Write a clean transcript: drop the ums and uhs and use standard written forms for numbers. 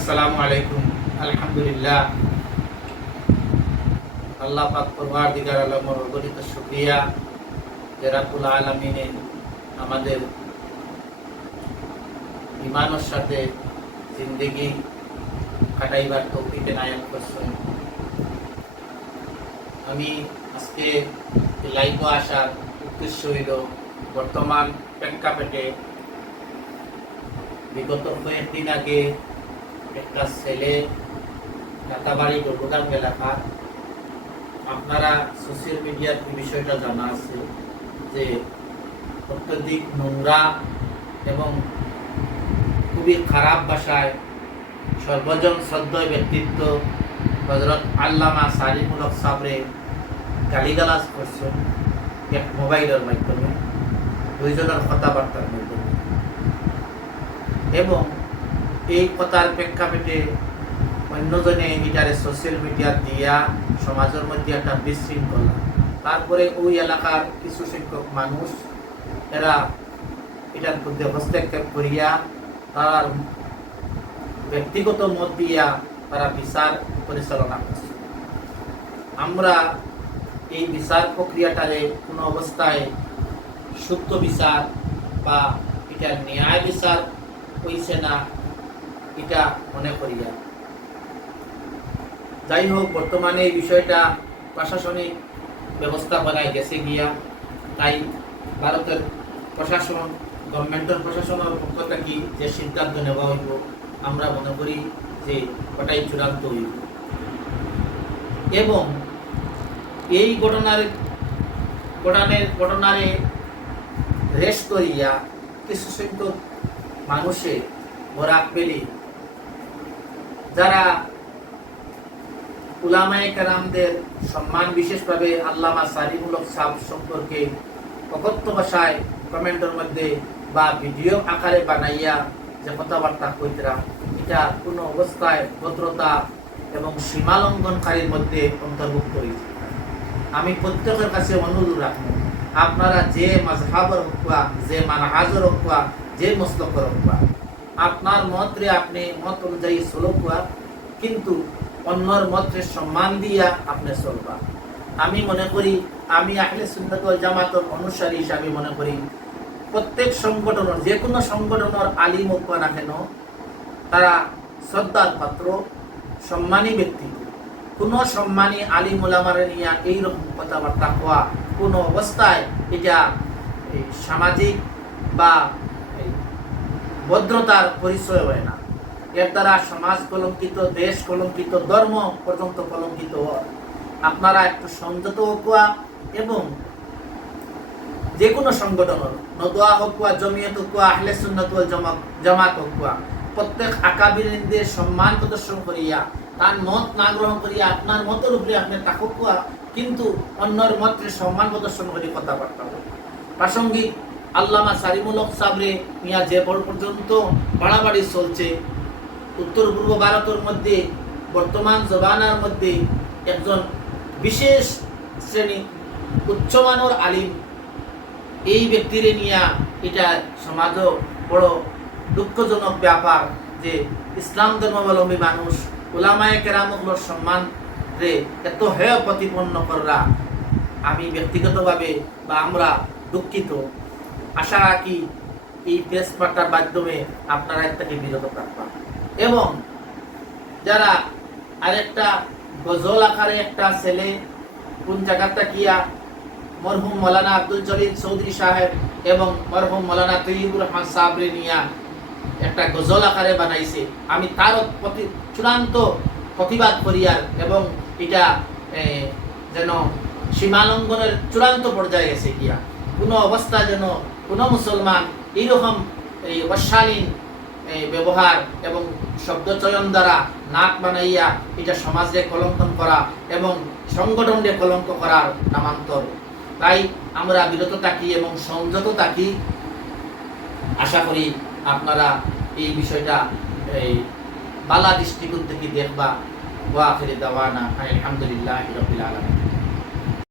আসসালামু আলাইকুম। আলহামদুলিল্লাহ, আল্লাহ পাক পরওয়ারদিগার আলমের অগণিত শুকরিয়া যে রাব্বুল আলামিনে আমাদের ইমানের সাথে জিন্দেগি কাটাইবার তৌফিক এনায়েত করছেন। আমি আজকে লাইভে আসার উদ্দেশ্য হইল বর্তমান প্রেক্ষাপটে বিগত কয়েকদিন আগে একটা ছেলে রাতাবাড়ি গরুদাম এলাকা, আপনারা সোশ্যাল মিডিয়ার এই বিষয়টা জানা আছে যে অত্যধিক নোংরা এবং খুবই খারাপ ভাষায় সর্বজন শ্রদ্ধেয় ব্যক্তিত্ব হযরত আল্লামা সালিমুল হক সাবরে গালিগালাজ করছেন এক মোবাইলের মাধ্যমে, দুইজনের কথাবার্তার মাধ্যমে। এবং এই কথার প্রেক্ষাপটে অন্যজনে এটারে সোশ্যাল মিডিয়া দিয়া সমাজের মধ্যে একটা বিশৃঙ্খলা, তারপরে ওই এলাকার কিছু সংখ্যক মানুষ এরা এটার মধ্যে হস্তক্ষেপ করিয়া তার ব্যক্তিগত মত দিয়া তারা বিচার পরিচালনা করছে। আমরা এই বিচার প্রক্রিয়াটারে কোনো অবস্থায় সত্য বিচার বা এটা ন্যায় বিচার হইছে না এটা মনে করিয়া। যাই হোক, বর্তমানে এই বিষয়টা প্রশাসনিক ব্যবস্থাপনায় গেছে গিয়া, তাই ভারতের প্রশাসন, গভর্নমেন্টের প্রশাসনের পক্ষ থেকে যে সিদ্ধান্ত নেওয়া হইব আমরা মনে করি যে ওটাই চূড়ান্ত হইব। এবং এই ঘটনারে রেশ করিয়া কিছু সংখ্যক মানুষে বরাক পেলি যারা উলামায়ে কেরামদের সম্মান, বিশেষভাবে আল্লামা সালিমুল হক সাহেব সম্পর্কে অকথ্য ভাষায় কমেন্টের মধ্যে বা ভিডিও আকারে বানাইয়া যে কথাবার্তা কইতরা, এটা কোনো অবস্থায় ভদ্রতা এবং সীমালঙ্ঘনকারীর মধ্যে অন্তর্ভুক্ত হয়েছে। আমি প্রত্যেকের কাছে অনুরোধ রাখব, আপনারা যে মাযহাবের হকুয়া, যে মানহাজের হকুয়া, যে মসলকের হকুয়া, আপনার মতরে আপনি মত অনুযায়ী চলকুয়া, কিন্তু অন্যর মতরে সম্মান দিয়া আপনি চলবা। আমি মনে করি, আমি আহলে সুন্নাত ওয়াল জামাতের অনুসারী হিসাবে মনে করি প্রত্যেক সংগঠনের, যে কোনো সংগঠনের আলিম হোক না কেন, তারা শ্রদ্ধার পাত্র, সম্মানী ব্যক্তি। কোনো সম্মানী আলিম ওলামারে নিয়ে এইরকম কথাবার্তা হওয়া কোনো অবস্থায় এটা সামাজিক বা ভদ্রতার পরিচয় হয় না। এর দ্বারা সমাজ কলঙ্কিত, দেশ কলঙ্কিত, ধর্ম পর্যন্ত কলঙ্কিত হয়। আপনারা একটু সংযত হকুয়া এবং যে কোনো সংগঠনের, নদওয়া হকুয়া, জমিয়ত হকুয়া, আহলে সুন্নাত ওয়াল জামাত হকুয়া, প্রত্যেক আকাবিরদের সম্মান প্রদর্শন করিয়া তার মত না গ্রহণ করিয়া আপনার মতের উপরে আপনি তাকুয়া, কিন্তু অন্যর মতে সম্মান প্রদর্শন করি কথাবার্তা বলি। প্রাসঙ্গিক আল্লামা সালিমুল হক সাবরে মিয়া যে পর্যন্ত বাড়াবাড়ি চলছে, উত্তর পূর্ব ভারতের মধ্যে বর্তমান জবানার মধ্যে একজন বিশেষ শ্রেণী উচ্চমানের আলিম, এই ব্যক্তিরে নিয়া এটা সমাজও বড় দুঃখজনক ব্যাপার যে ইসলাম ধর্মাবলম্বী মানুষ উলামায়ে কেরামগুলোর সম্মান রে এত হেয় প্রতিপন্ন করা, আমি ব্যক্তিগতভাবে বা আমরা দুঃখিত। আশা রাখি এই প্রেস বার্তার মাধ্যমে আপনারা এর থেকে বিরত থাকবেন। এবং যারা আরেকটা গজল আকারে একটা ছেলে কোন জায়গাটা কিয়া মরহুম মৌলানা আব্দুল জলিল চৌধুরী সাহেব এবং মরহুম মৌলানা তৈয়বুর রহমান সাবরে নিয়া একটা গজল আকারে বানাইছে, আমি তার প্রতি চূড়ান্ত প্রতিবাদ করিয়ার এবং এটা যেন সীমালঙ্ঘনের চূড়ান্ত পর্যায়ে গেছে গিয়া। কোনো অবস্থা যেন কোনো মুসলমান এইরকম অশালীন ব্যবহার এবং শব্দচয়ন দ্বারা নাক বানাইয়া এটা সমাজে কলঙ্কন করা এবং সংগঠনকে কলঙ্ক করার নামান্তর। তাই আমরা বিরত থাকি এবং সংযত থাকি। আশা করি আপনারা এই বিষয়টা বালা দৃষ্টিকোণ থেকে দেখবা। ওয়া আখিরি দাওয়ানা আলহামদুলিল্লাহি রাব্বিল আলামিন।